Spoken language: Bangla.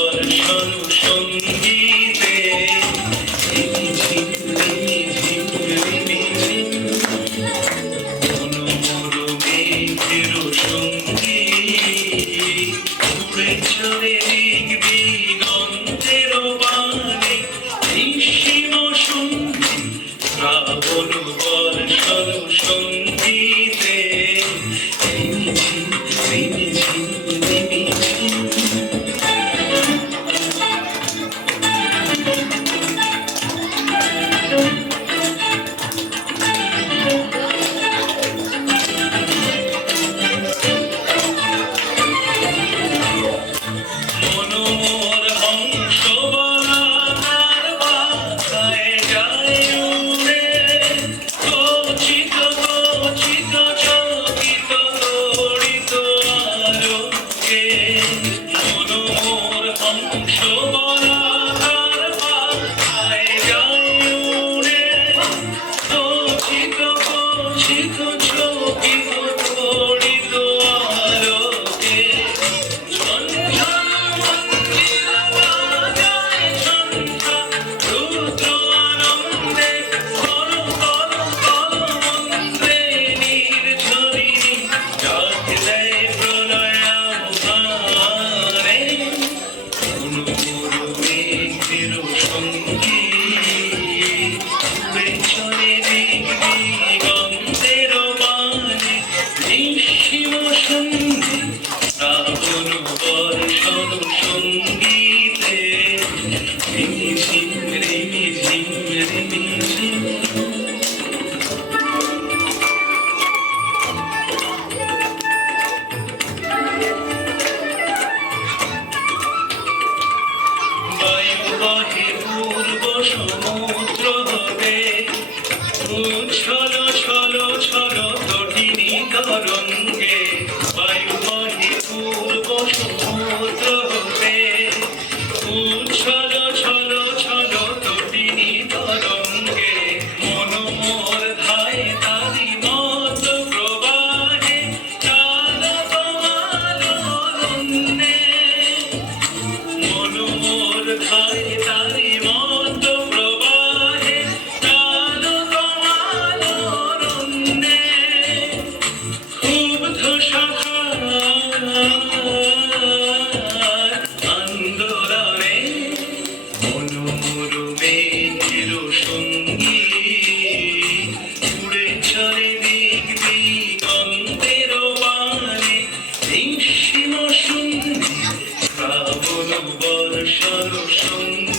বর্ষণ সঙ্গীতে মেঘের সঙ্গীত উড়ে চলে দিগন্তের বাণী নিঃসীম সঙ্গীত শ্রাবণ বর্ষণ সঙ্গীতে মনোর হংস বলার বাসায় যায় উড়ে গচিত গচিত চকিত তড়িত আলোকে মনোর হংস বলার বাসায় যায় উড়ে গচিত গচিত চকিত তড়িত আলোকে সমুদ্র হবে ছলো ছলো ছলো তটিনী তরঙ্গে বায়ু বহে পূর্ব সমুদ্র হবে ছলো ছলো ছলো তটিনী তরঙ্গে মনোমোর ধায় তারি মত প্রবাহে চাল তোমার অরণ্যে মনোমোর ধায় তারি আন্দোলনে মনোমর মেঘের সঙ্গীত উড়ে চলে দিক দিগন্তের বাণী নিঃসীম সঙ্গীত শ্রাবণ বর্ষণ সঙ্গীত